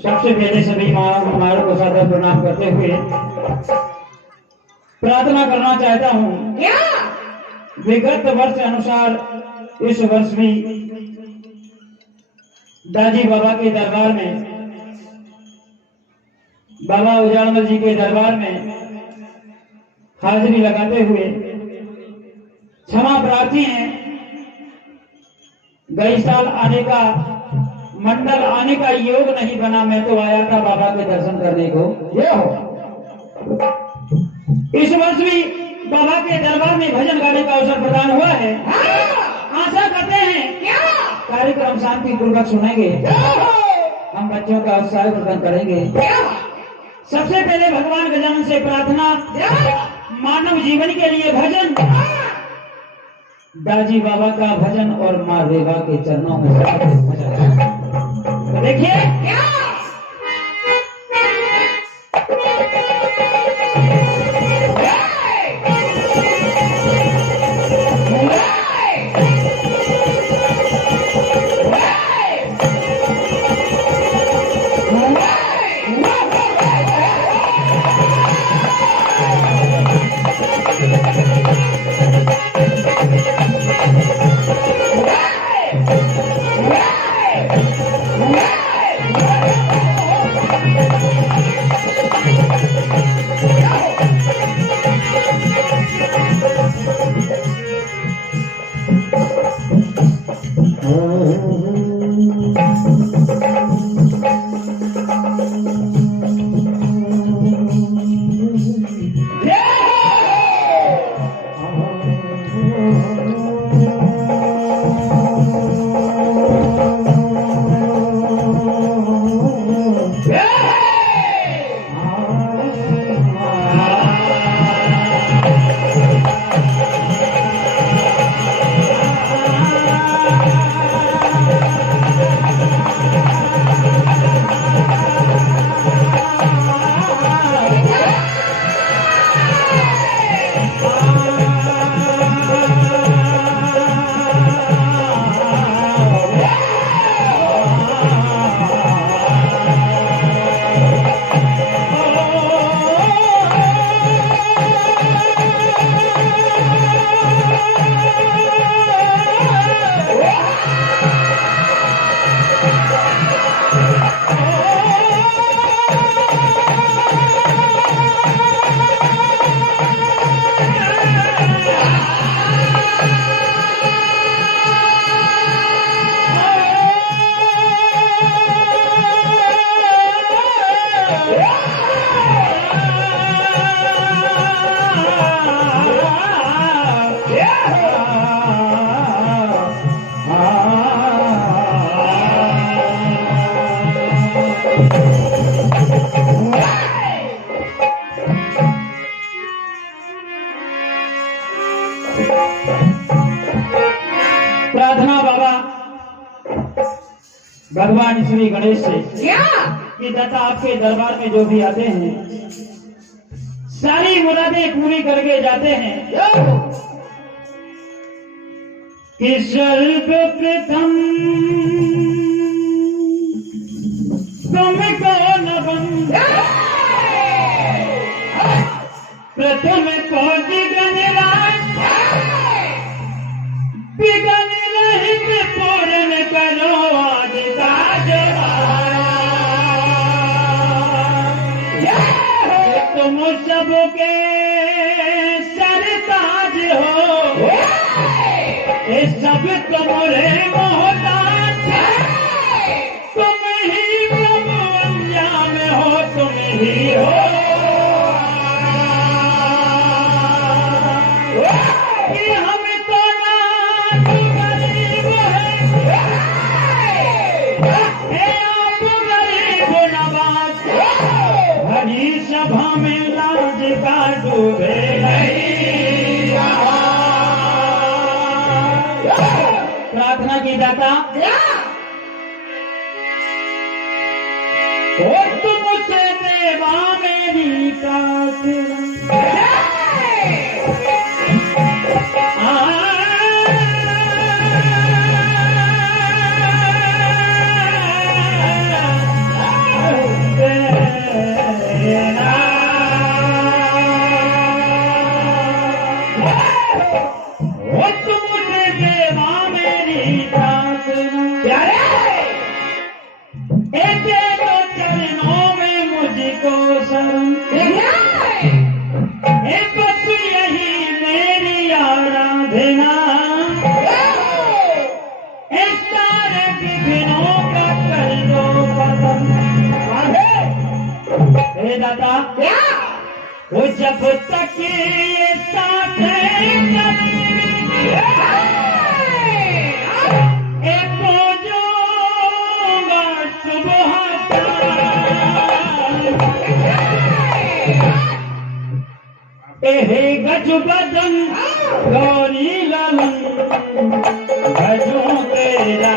सबसे पहले सभी माताओं को सादर प्रणाम करते हुए प्रार्थना करना चाहता हूँ। विगत वर्ष अनुसार इस वर्ष भी दाजी बाबा के दरबार में, बाबा उजाड़मल जी के दरबार में हाजिरी लगाते हुए क्षमा प्रार्थी हैं। गई साल आने का मंडल आने का योग नहीं बना, मैं तो आया था बाबा के दर्शन करने को। ये हो इस वर्ष भी बाबा के दरबार में भजन गाने का अवसर प्रदान हुआ है। आशा करते हैं कार्यक्रम शांति पूर्वक सुनेंगे, हम बच्चों का उत्साह प्रदान करेंगे। सबसे पहले भगवान गजानन से प्रार्थना, मानव जीवन के लिए भजन, दाजी बाबा का भजन और माँ रेवा के चरणों में भजन। देखिए प्रार्थना बाबा भगवान श्री गणेश से कि दाता आपके दरबार में जो भी आते हैं सारी मुरादें पूरी करके जाते हैं कि सर्वप्रथम तुमको नमन प्रथम पौधी गणराज बिगन रहित पूर्ण करो आज का तुम सबके सरताज हो ये सब तुम्हारे मोहताज तुम ही प्रभु अंजाम हो तुम ही हो कि हम तो नाथ गरीब हैं आप गरीब नवाज हरी सभा में लाज का डूबे नहीं प्रार्थना की जाता और तुमसे देवा मेरी प्रार्थना दाता वो जब तक ये साथ गज बदन गौरी लालन गजों तेरा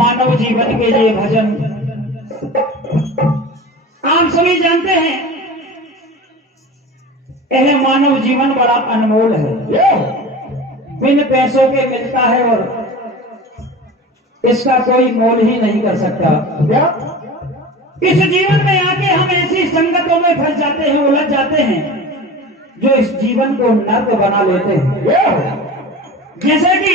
मानव जीवन के लिए भजन आप सभी जानते हैं, यह मानव जीवन बड़ा अनमोल है, बिन पैसों के मिलता है और इसका कोई मोल ही नहीं कर सकता। इस जीवन में आके हम ऐसी संगतों में फंस जाते हैं, उलझ जाते हैं, जो इस जीवन को नर्क बना लेते हैं। जैसे कि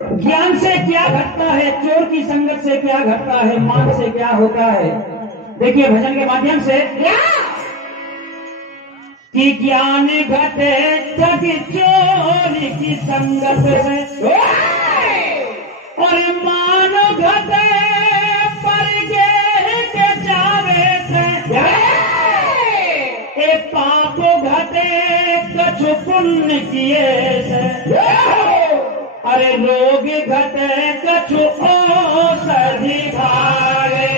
ज्ञान से क्या घटता है, चोर की संगत से क्या घटता है, मान से क्या होता है। देखिए भजन के माध्यम से कि ज्ञान घटे जग चोर की संगत से, और मान घटे पर के जावे से, ए पाप घटे कछु पुण्य किए से, अरे रोग घटे कछु औषधि भागे,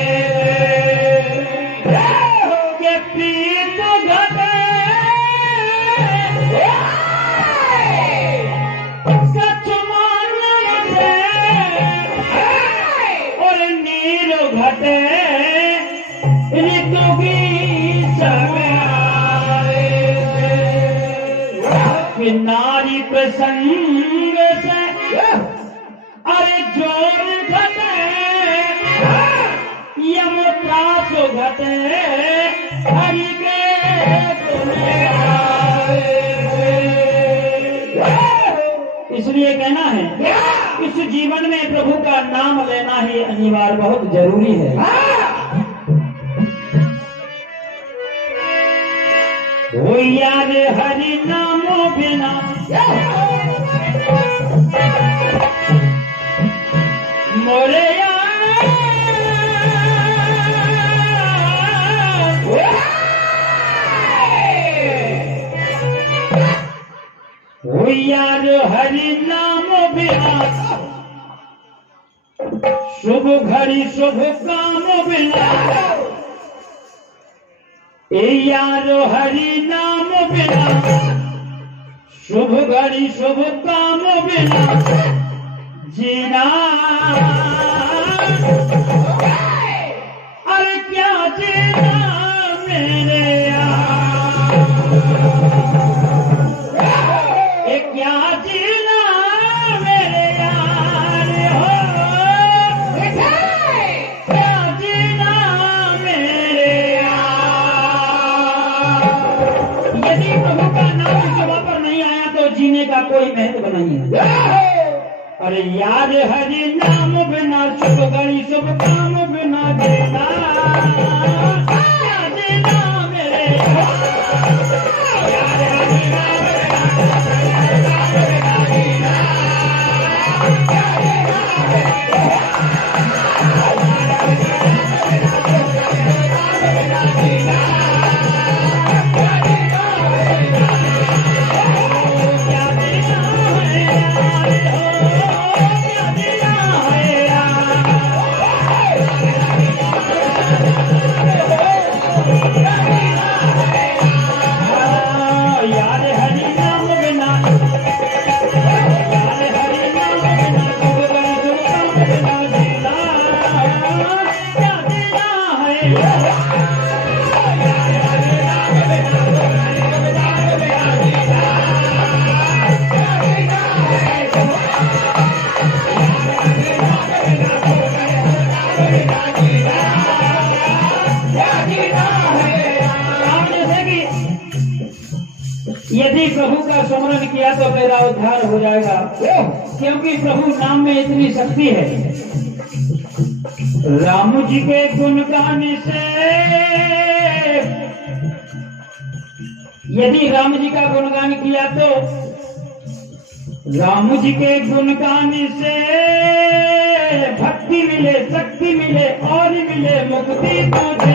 के पीत घटे कछु मान से, और नीर घटे ऋतु की समय, नारी प्रसंग से, अरे जोर घटे यम त्रास घटे, हरि के इसलिए कहना है इस जीवन में प्रभु का नाम लेना ही अनिवार्य बहुत जरूरी है। ओ यार हरि नामो बिना मोरे यार हरि नाम बिना, शुभ घड़ी शुभ काम बिना, यार हरि नाम बिना, शुभ घड़ी शुभ काम बिना जीना, अरे क्या जीना मेरे क्या जीना मेरे यार हो, क्या जीना मेरे यार। यदि प्रभु का नाम सभा पर नहीं आया तो जीने का कोई महत्व नहीं है। अरे यार हरि नाम बिना, शुभ घड़ी शुभ काम बिना जीना, क्या जीना मेरे यार हरि नाम यदि प्रभु का स्मरण किया तो मेरा उद्धार हो जाएगा, क्योंकि प्रभु नाम में इतनी शक्ति है। राम जी के गुण गाने से, यदि राम जी का गुणगान किया तो राम जी के गुण गाने से भक्ति मिले, शक्ति मिले और मिले मुक्ति तुझे।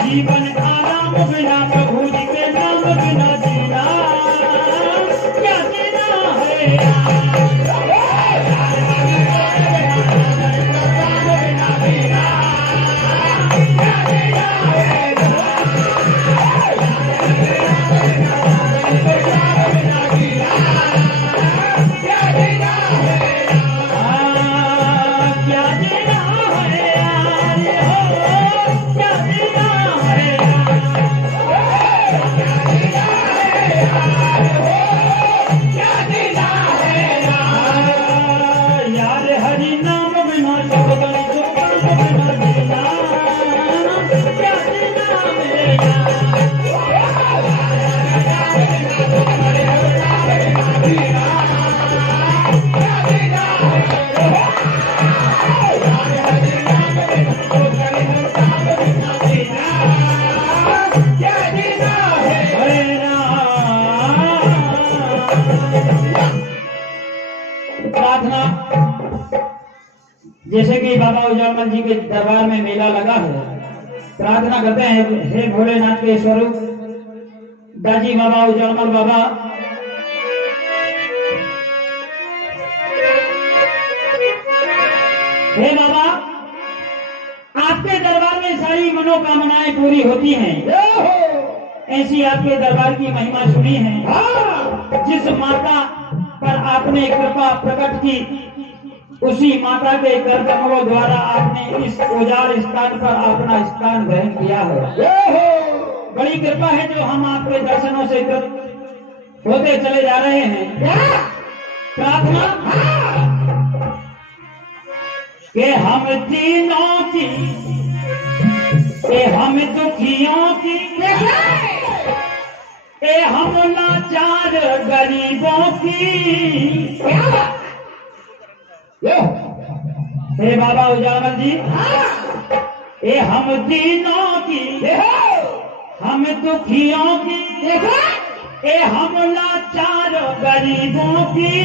जीवन आराम प्रार्थना जैसे कि बाबा उजाड़मल जी के दरबार में मेला लगा है, प्रार्थना करते हैं हे भोलेनाथ के स्वरूप दाजी बाबा उजाड़मल बाबा, हे बाबा आपके दरबार में सारी मनोकामनाएं पूरी होती हैं। ऐसी आपके दरबार की महिमा सुनी है। जिस माता पर आपने कृपा प्रकट की उसी माता के कर कमलों द्वारा आपने इस उजाड़ स्थान पर अपना स्थान ग्रहण किया है। बड़ी कृपा है जो हम आपके दर्शनों से होते चले जा रहे हैं। प्रार्थना के हम तीनों की, के हम दुखियों की, के हम लाचार गरीबों की। हे बाबा उजाड़मल जी, ए हम तीनों की, हम दुखियों की, ए हम लाचार गरीबों की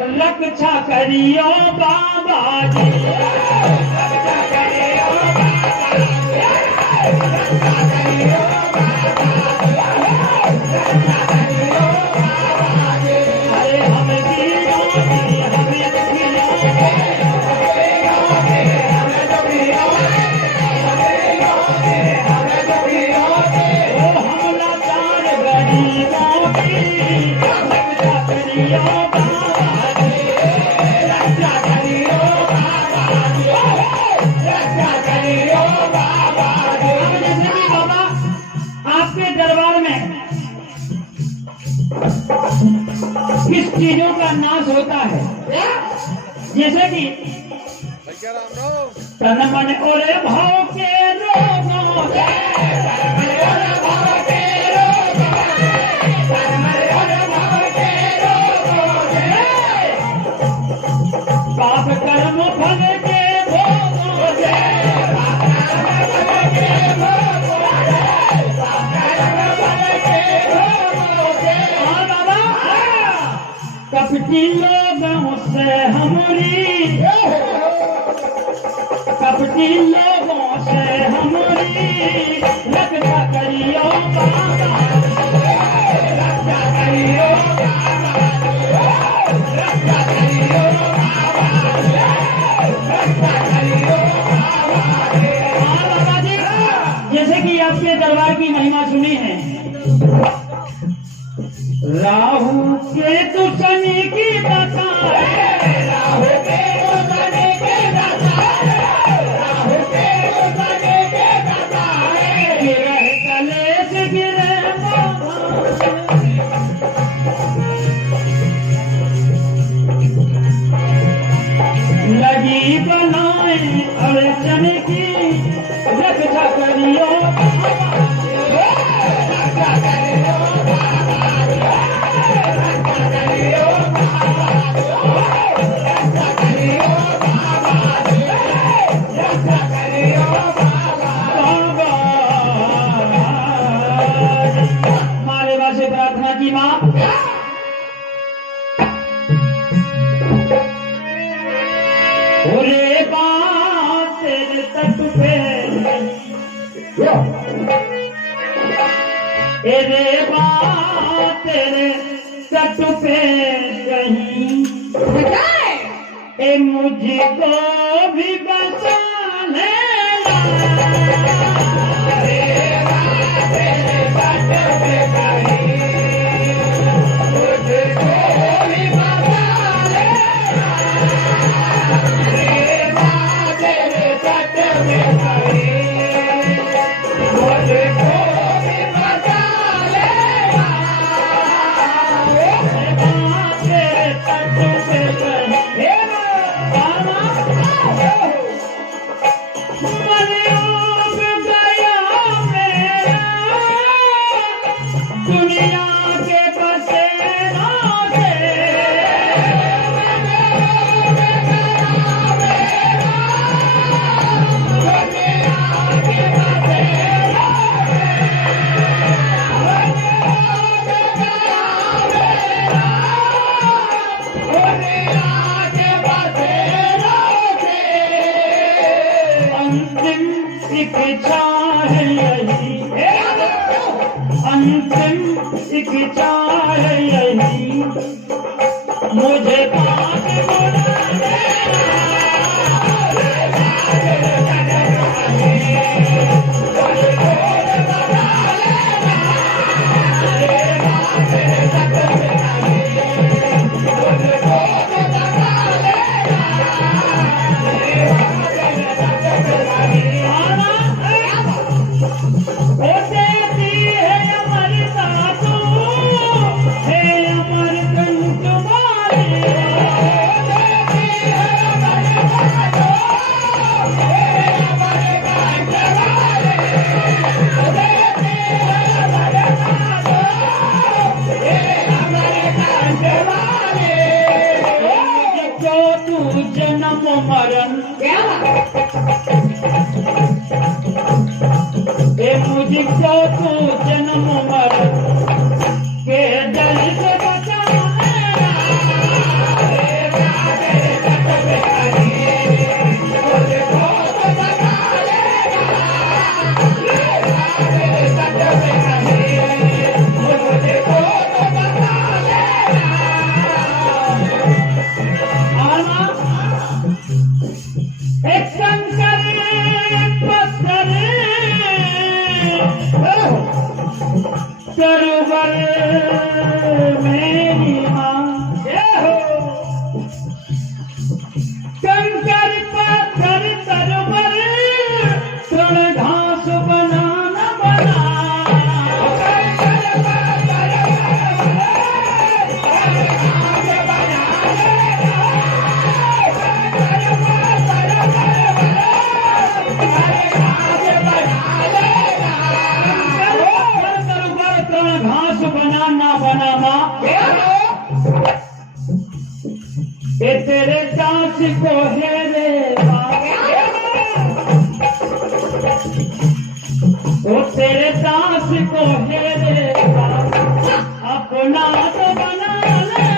रक्षा करियो बाबा जी, रक्षा करियो बाबा जी, रक्षा करियो बाबा जी, रक्षा करियो बाबा जी। अरे हम तीनों की, हमें दुखियों हम लाचार गरीबों की रक्षा करियो किस चीजों का नाश होता है, जैसे कि तन मन और भाव के रोगों से, पाप कर्म फल के भोगों से, कपटी लोगों से हमारी, कपटी लोगों से हमारी रक्षा करियो बाबा, रक्षा करियो बाबा, रक्षा करियो बाबा, रक्षा करियो बाबा जी। जैसे कि आपके दरबार की महिमा सुनी है, राहु केतु शनि की दशा, राहु केतु शनि की दशा, राहु केतु शनि की दशा, गिरह कलेश गिरे लगी बनाए अड़चन की रक्षा करियो, रक्षा करियो हमारे वासे प्रार्थना की माँ। ओरे बात तेरे तट पे, रे बात तेरे तट पे कहीं ए मुझको भी बचा लेना, रे बात तेरे तट पे कहीं मुझको भी बचा लेना, रे बात तेरे तट पे कहीं मुझको भी बचा लेना, रे बात तेरे तट पे कहीं इच्छा है यही, अंतिम इच्छा है यही, मुझे पास बुला ले। जन्म मरण ए मुझको तू जन्म मरण के जल से बचा सरोवर मेरी माँ कंकर पत्थर सरोवर तृण घास बनाना बना बनाना ये तेरे दास को है रे वो तेरे दास को है रे अपना तो बना लेना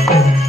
Thank you.